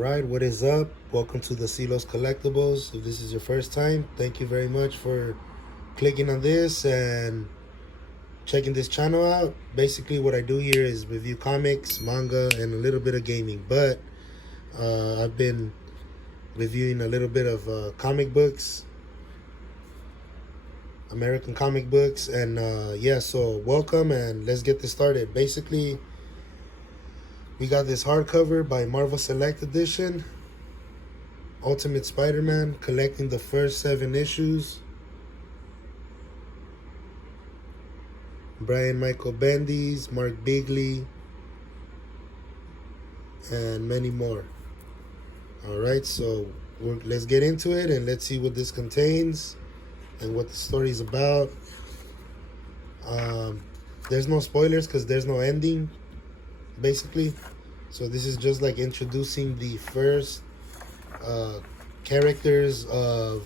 Alright, what is up? Welcome to the CLOS.Collectibles. If this is your first time, thank you very much for clicking on this and checking this channel out. Basically, what I do here is review comics, manga, and a little bit of gaming. But I've been reviewing a little bit of comic books, American comic books, and so welcome and let's get this started. Basically, we got this hardcover by Marvel Select Edition, Ultimate Spider-Man, collecting the first 7 issues. Brian Michael Bendis, Mark Bigley, and many more. Alright, so let's get into it and let's see what this contains and what the story is about. There's no spoilers because there's no ending, basically. So this is just like introducing the first characters of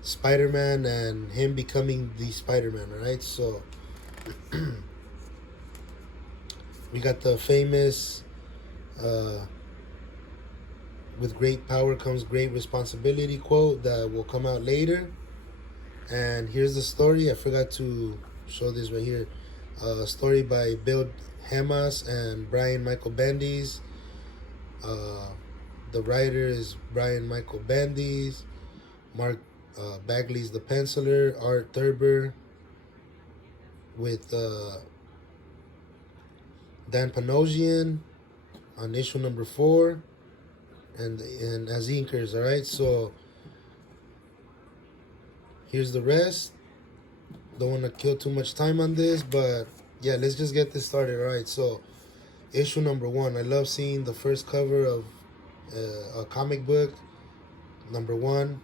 Spider-Man and him becoming the Spider-Man, alright? So we got the famous with great power comes great responsibility quote that will come out later. And here's the story. I forgot to show this right here. Story by Bill Hamas and Brian Michael Bendis. The writer is Brian Michael Bendis. Mark Bagley's the penciler. Art Thurber with Dan Panosian on issue number 4, and as inkers. All right, so here's the rest. Don't want to kill too much time on this, but yeah, let's just get this started. All right, so issue number 1. I love seeing the first cover of a comic book. Number 1,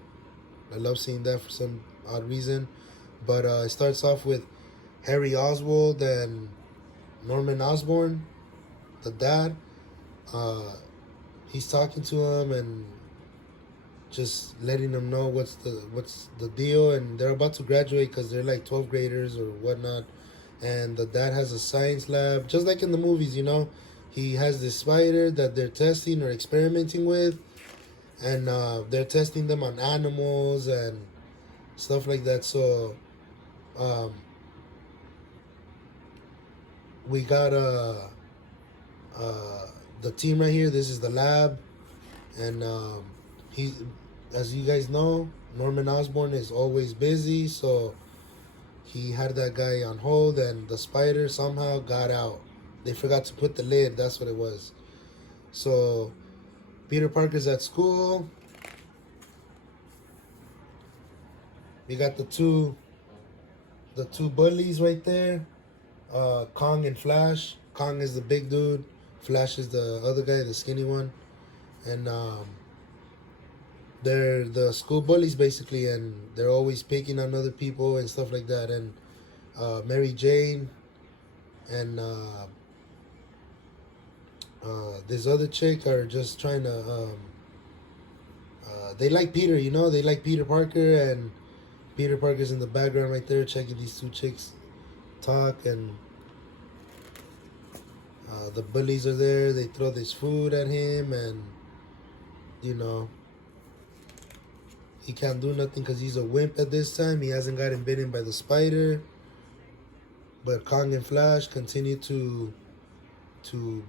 I love seeing that for some odd reason. But it starts off with Harry Oswald and Norman Osborne, the dad. He's talking to him and just letting them know what's the deal, and they're about to graduate because they're like 12th graders or whatnot. And the dad has a science lab, just like in the movies, you know. He has this spider that they're testing or experimenting with, and they're testing them on animals and stuff like that. So we got the team right here. This is the lab, and he, as you guys know, Norman Osborn is always busy, so he had that guy on hold, and the spider somehow got out. They forgot to put the lid. That's what it was. So Peter Parker's at school. We got the two bullies right there, Kong and Flash. Kong is the big dude. Flash is the other guy, the skinny one. And they're the school bullies, basically, and they're always picking on other people and stuff like that. And Mary Jane and this other chick are just trying to they like Peter, you know. They like Peter Parker, and Peter Parker's in the background right there checking these two chicks talk. And the bullies are there. They throw this food at him, and you know, he can't do nothing because he's a wimp at this time. He hasn't gotten bitten by the spider. But Kong and Flash continue to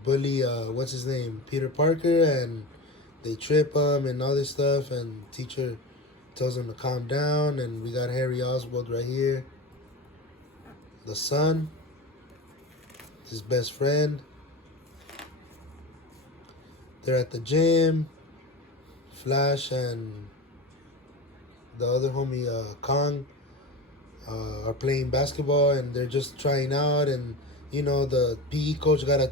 bully what's his name, Peter Parker, and they trip him and all this stuff. And teacher tells him to calm down. And we got Harry Oswald right here, the son, his best friend. They're at the gym. Flash and the other homie, Kong, are playing basketball, and they're just trying out. And you know, the PE coach gotta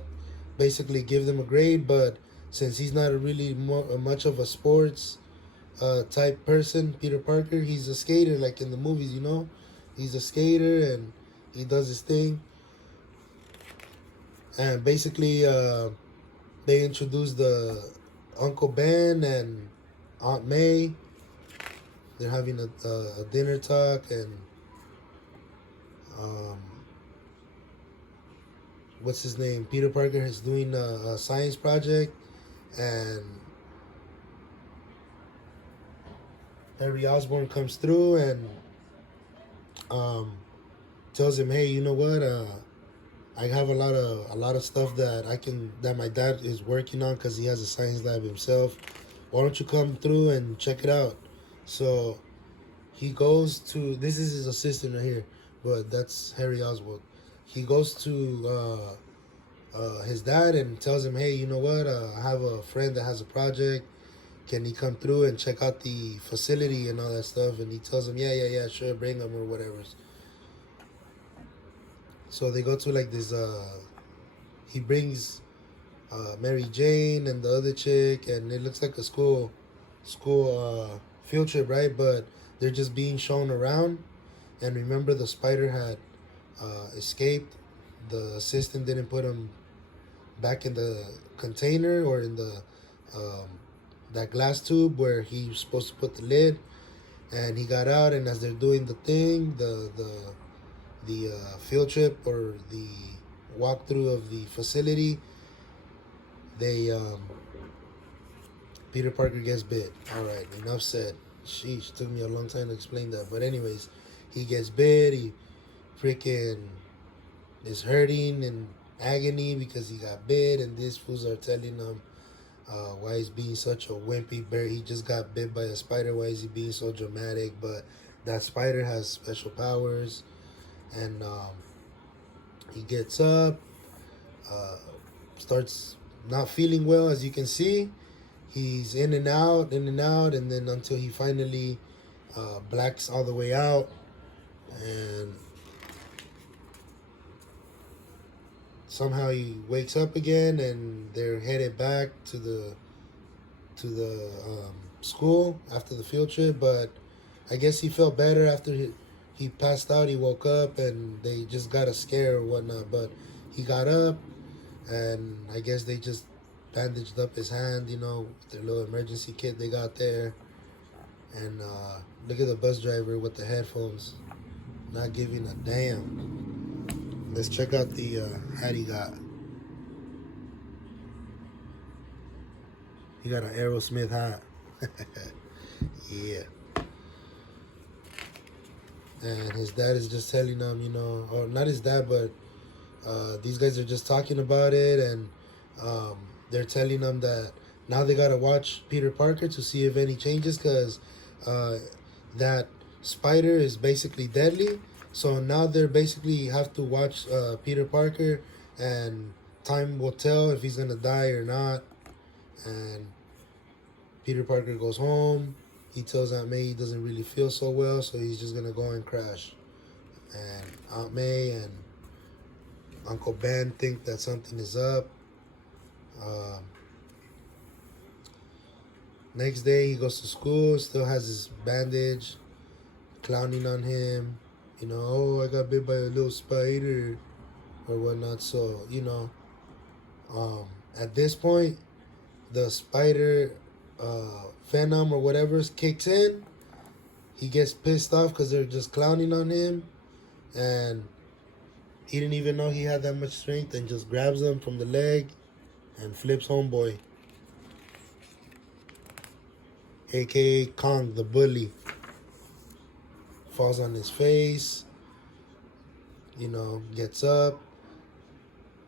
basically give them a grade, but since he's not really much of a sports type person, Peter Parker, he's a skater like in the movies, you know. He's a skater and he does his thing. And basically they introduce the Uncle Ben and Aunt May. They're having a dinner talk, and what's his name? Peter Parker is doing a science project, and Harry Osborne comes through and um, tells him, "Hey, you know what? I have a lot of stuff that my dad is working on because he has a science lab himself. Why don't you come through and check it out?" So he goes to, this is his assistant right here, but that's Harry Oswald. He goes to his dad and tells him, "Hey, you know what? I have a friend that has a project. Can he come through and check out the facility and all that stuff?" And he tells him, "Yeah, sure, bring him," or whatever. So they go to like this. He brings Mary Jane and the other chick, and it looks like a school field trip, right? But they're just being shown around. And remember, the spider had escaped. The assistant didn't put him back in the container or in the um, that glass tube where he was supposed to put the lid. And he got out, and as they're doing the thing, the field trip or the walkthrough of the facility, they Peter Parker gets bit. All right, enough said. Sheesh, took me a long time to explain that. But anyways, he gets bit. He freaking is hurting and agony because he got bit, and these fools are telling him why he's being such a wimpy bear. He just got bit by a spider. Why is he being so dramatic? But that spider has special powers, and he gets up, starts not feeling well, as you can see. He's in and out, and then until he finally blacks all the way out, and somehow he wakes up again, and they're headed back to the school after the field trip. But I guess he felt better after he passed out. He woke up, and they just got a scare or whatnot. But he got up, and I guess they just bandaged up his hand, with their little emergency kit they got there. And look at the bus driver with the headphones, not giving a damn. Let's check out the hat he got. He got an Aerosmith hat. Yeah. And his dad is just telling him, or not his dad, but these guys are just talking about it, and they're telling him that now they gotta watch Peter Parker to see if any changes, because that spider is basically deadly. So now they're basically have to watch Peter Parker, and time will tell if he's gonna die or not. And Peter Parker goes home. He tells Aunt May he doesn't really feel so well, so he's just gonna go and crash. And Aunt May and Uncle Ben think that something is up. Next day he goes to school, still has his bandage, clowning on him. Oh, I got bit by a little spider or whatnot. So, at this point, the spider venom or whatever kicks in. He gets pissed off because they're just clowning on him, and he didn't even know he had that much strength, and just grabs him from the leg and flips homeboy, aka Kong the bully. Falls on his face, gets up.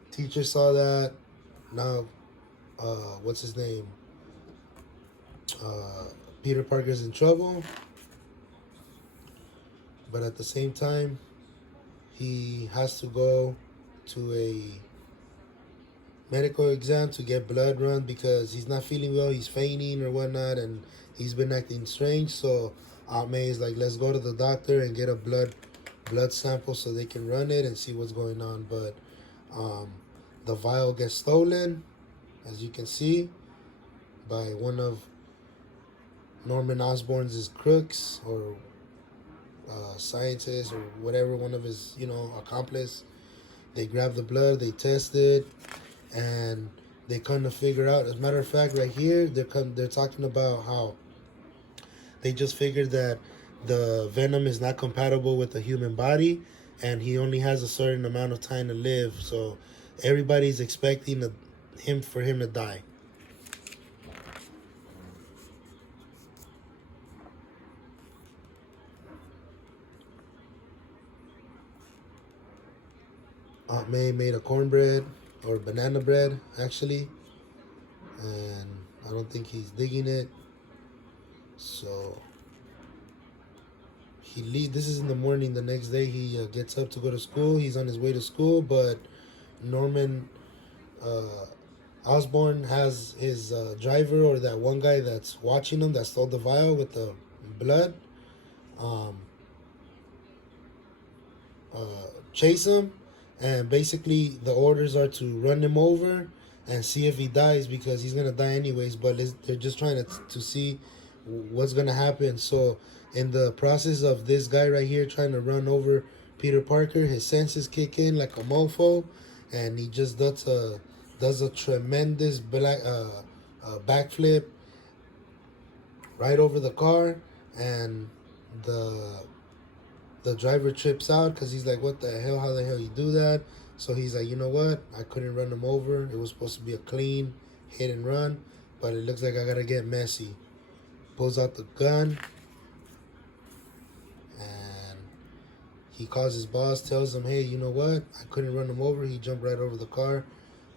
Teacher saw that. Now, what's his name? Peter Parker's in trouble. But at the same time, he has to go to a medical exam to get blood run because he's not feeling well. He's fainting or whatnot, and he's been acting strange. So Aunt May is like, let's go to the doctor and get a blood sample so they can run it and see what's going on. But the vial gets stolen, as you can see, by one of Norman Osborn's crooks or scientists or whatever, one of his accomplice. They grab the blood, they test it, and they kind of figure out. As a matter of fact, right here they're talking about how they just figured that the venom is not compatible with the human body, and he only has a certain amount of time to live. So everybody's expecting for him to die. Aunt May made a cornbread or banana bread actually, and I don't think he's digging it. So this is in the morning. The next day he gets up to go to school. He's on his way to school, but Norman Osborne has his driver, or that one guy that's watching him that stole the vial with the blood, um, chase him, and basically the orders are to run him over and see if he dies, because he's gonna die anyways, but they're just trying to see what's gonna happen. So in the process of this guy right here trying to run over Peter Parker, his senses kick in like a mofo, and he just does a tremendous backflip right over the car, and the driver trips out because he's like, what the hell? How the hell you do that? So he's like, you know what? I couldn't run him over. It was supposed to be a clean hit and run, but it looks like I gotta get messy. Pulls out the gun, and he calls his boss, tells him, hey, you know what? I couldn't run him over. He jumped right over the car.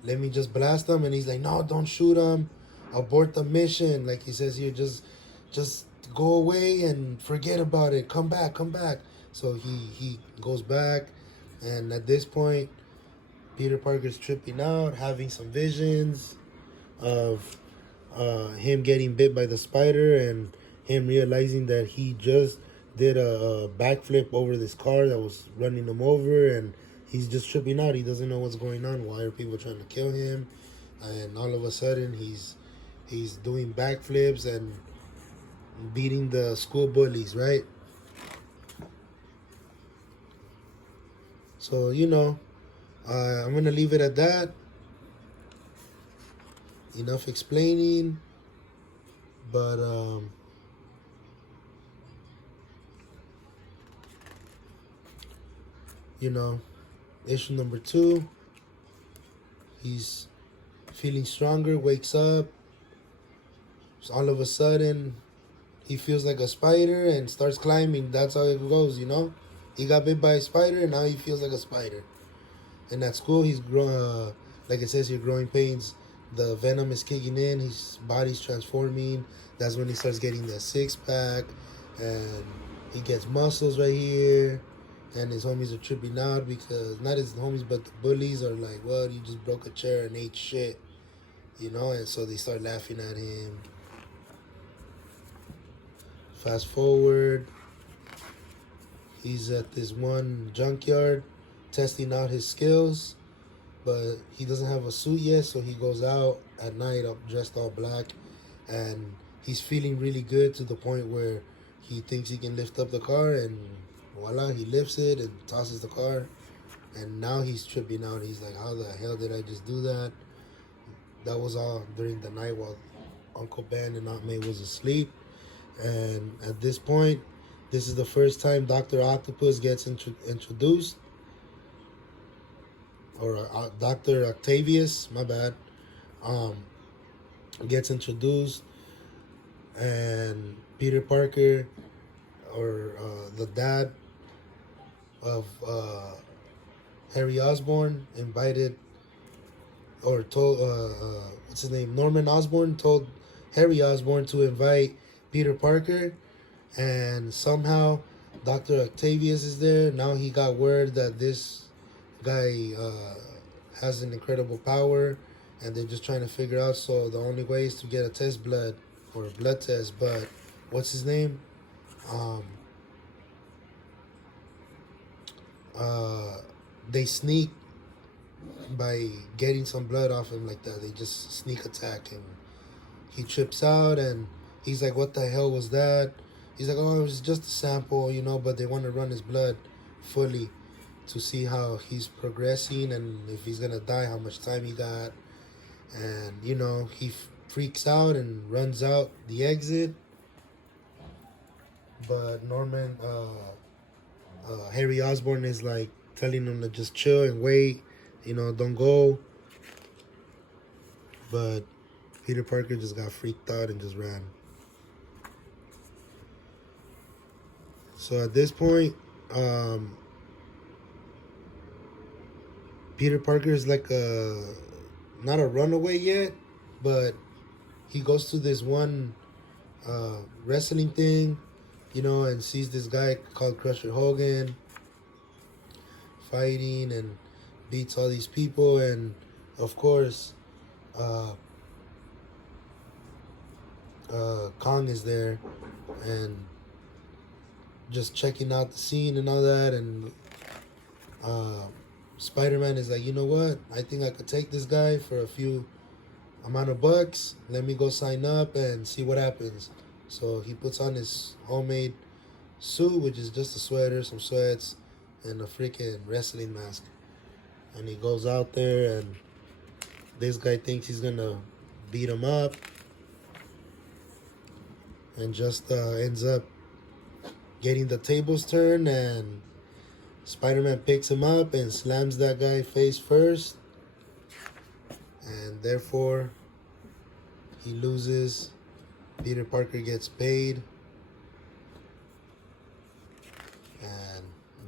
Let me just blast him. And he's like, no, don't shoot him. Abort the mission. Like he says here, just go away and forget about it. Come back, come back. So he goes back, and at this point, Peter Parker's tripping out, having some visions of him getting bit by the spider, and him realizing that he just did a backflip over this car that was running him over, and he's just tripping out. He doesn't know what's going on. Why are people trying to kill him? And all of a sudden, he's doing backflips and beating the school bullies, right? So, I'm going to leave it at that. Enough explaining. But, issue number 2. He's feeling stronger, wakes up. So all of a sudden, he feels like a spider and starts climbing. That's how it goes, He got bit by a spider, and now he feels like a spider. And at school, he's growing, like it says here, growing pains. The venom is kicking in. His body's transforming. That's when he starts getting that 6-pack, and he gets muscles right here. And his homies are tripping out because, not his homies, but the bullies are like, well, you just broke a chair and ate shit, And so they start laughing at him. Fast forward. He's at this one junkyard testing out his skills, but he doesn't have a suit yet, so he goes out at night dressed all black, and he's feeling really good to the point where he thinks he can lift up the car, and voila, he lifts it and tosses the car, and now he's tripping out. He's like, how the hell did I just do that? That was all during the night while Uncle Ben and Aunt May was asleep, and at this point, this is the first time Dr. Octopus gets introduced. Or Dr. Octavius, my bad, gets introduced. And Peter Parker, or the dad of Harry Osborne, invited, or told, what's his name? Norman Osborn told Harry Osborne to invite Peter Parker. And somehow Dr. Octavius is there. Now he got word that this guy has an incredible power, and they're just trying to figure out. So the only way is to get a test blood, or a blood test. But what's his name? They sneak by getting some blood off him like that. They just sneak attack him. He trips out, and he's like, what the hell was that? He's like, oh, it was just a sample, but they want to run his blood fully to see how he's progressing, and if he's going to die, how much time he got. And, he freaks out and runs out the exit. But Harry Osborn is like telling him to just chill and wait, don't go. But Peter Parker just got freaked out and just ran. So at this point, Peter Parker is like not a runaway yet, but he goes to this one wrestling thing, you know, and sees this guy called Crusher Hogan fighting and beats all these people, and of course uh, Kong is there and just checking out the scene and all that, and Spider-Man is like, you know what, I think I could take this guy for a few amount of bucks. Let me go sign up and see what happens. So he puts on his homemade suit, which is just a sweater, some sweats, and a freaking wrestling mask. And he goes out there, and this guy thinks he's gonna beat him up, and just ends up getting the tables turned, and Spider-Man picks him up and slams that guy face first, and therefore he loses. Peter Parker gets paid and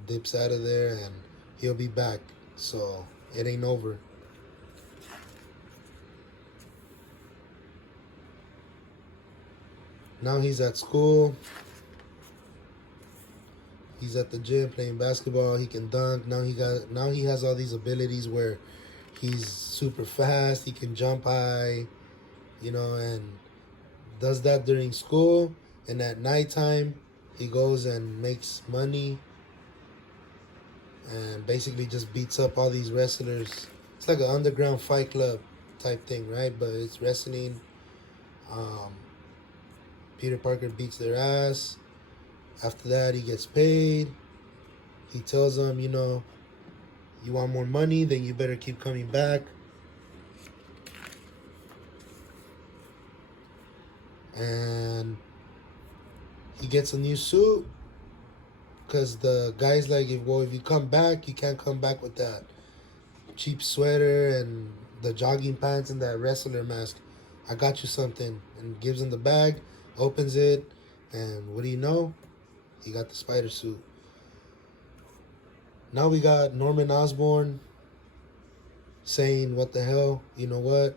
dips out of there, and he'll be back. So it ain't over. Now he's at school. He's at the gym playing basketball. He can dunk. Now he has all these abilities where he's super fast. He can jump high, you know, and does that during school. And at nighttime, he goes and makes money and basically just beats up all these wrestlers. It's like an underground fight club type thing, right? But it's wrestling. Peter Parker beats their ass. After that, he gets paid. He tells them, you know, you want more money, then you better keep coming back. And he gets a new suit because the guy's like, if you come back, you can't come back with that cheap sweater and the jogging pants and that wrestler mask. I got you something. And gives him the bag, opens it, and what do you know? He got the spider suit. Now we got Norman Osborn saying, what the hell, you know what?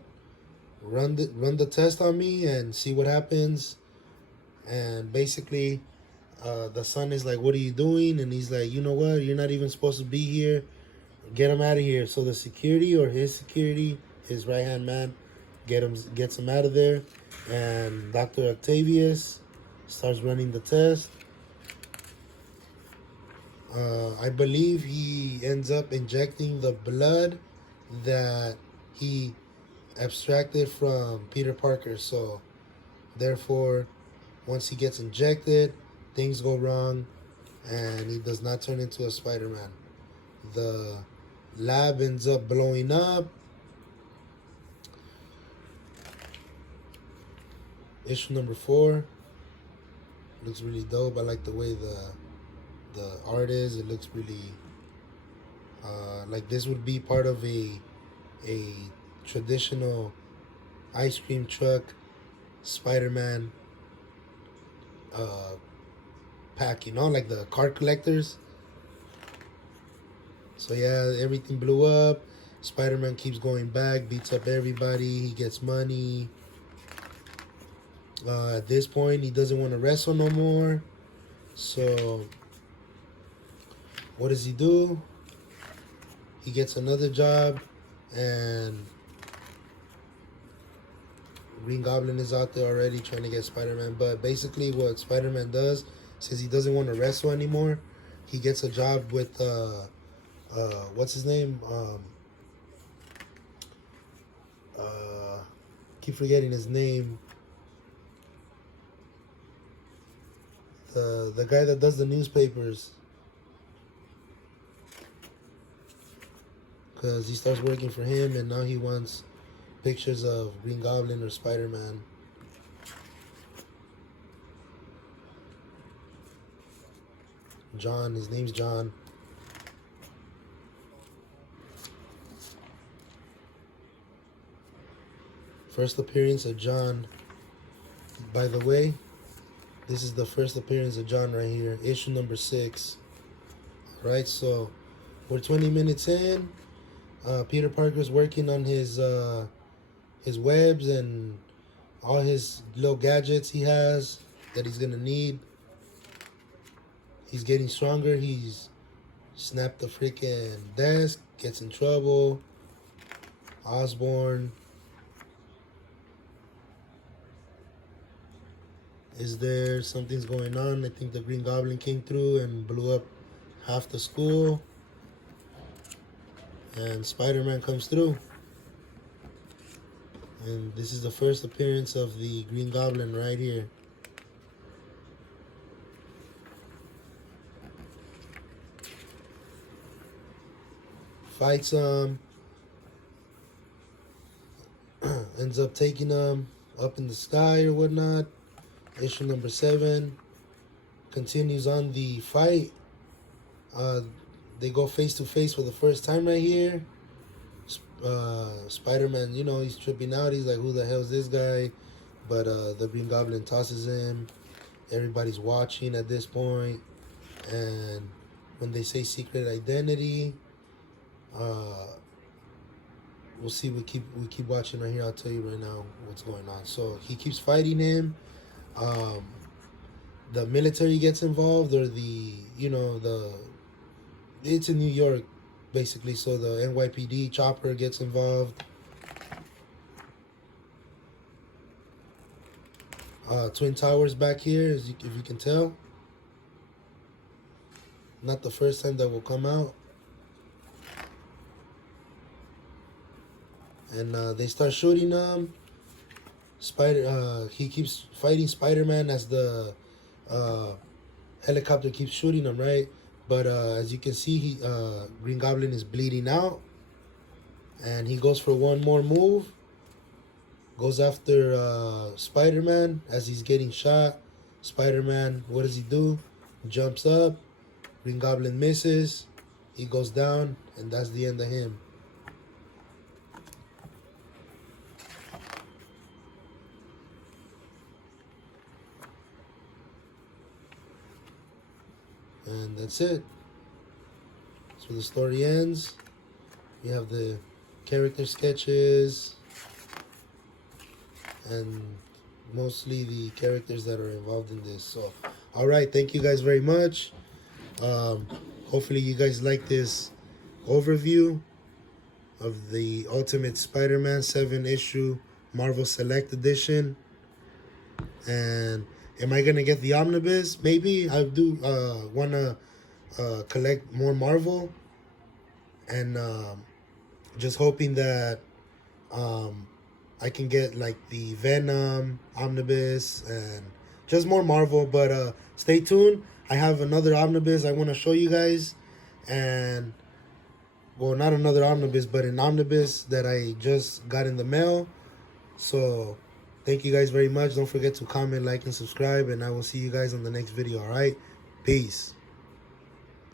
Run the test on me and see what happens. And basically, the son is like, what are you doing? And he's like, you know what? You're not even supposed to be here. Get him out of here. So the security, or his security, his right-hand man, gets him out of there. And Dr. Octavius starts running the test. I believe he ends up injecting the blood that he abstracted from Peter Parker. So therefore, once he gets injected, things go wrong and he does not turn into a Spider-Man. The lab ends up blowing up. Issue number 4 looks really dope. I like the way the art is. It looks really like this would be part of a traditional ice cream truck Spider-Man pack, you know, like the card collectors. So yeah, everything blew up. Spider-Man keeps going back, beats up everybody, he gets money. At this point, he doesn't want to wrestle no more. So what does he do? He gets another job, and Green Goblin is out there already trying to get Spider-Man. But basically what Spider-Man does, since he doesn't want to wrestle anymore, he gets a job with, what's his name? Keep forgetting his name. The guy that does the newspapers. Because he starts working for him, and now he wants pictures of Green Goblin or Spider-Man. John, his name's John. First appearance of John. By the way, this is the first appearance of John right here. Issue number 6. Alright, so we're 20 minutes in. Peter Parker's working on his webs and all his little gadgets he has that he's gonna need. He's getting stronger. He's snapped the freaking desk, gets in trouble. Osborne is there. Something's going on. I think the Green Goblin came through and blew up half the school. And Spider-Man comes through. And this is the first appearance of the Green Goblin right here. Fights him. Ends up taking him up in the sky or whatnot. Issue number 7 continues on the fight. They go face to face for the first time right here. Spider-Man, you know, he's tripping out. He's like, who the hell is this guy? But the Green Goblin tosses him. Everybody's watching at this point. And when they say secret identity, we'll see. We keep watching right here. I'll tell you right now what's going on. So he keeps fighting him. The military gets involved, or it's in New York, basically. So the NYPD chopper gets involved. Twin Towers back here, if you can tell. Not the first time that will come out. And they start shooting him. He keeps fighting Spider-Man as the helicopter keeps shooting him, right? But as you can see, Green Goblin is bleeding out. And he goes for one more move. Goes after Spider-Man as he's getting shot. Spider-Man, what does he do? Jumps up. Green Goblin misses. He goes down. And that's the end of him. And that's it. So the story ends. You have the character sketches and mostly the characters that are involved in this. So, all right, thank you guys very much. Hopefully you guys like this overview of the Ultimate Spider-Man 7-issue Marvel Select Edition. And am I gonna get the omnibus? Maybe. I do want to collect more Marvel, and just hoping that I can get like the Venom omnibus and just more Marvel. But stay tuned. I have another omnibus I want to show you guys, and well, not another omnibus, but an omnibus that I just got in the mail. So thank you guys very much. Don't forget to comment, like, and subscribe. And I will see you guys on the next video, all right? Peace.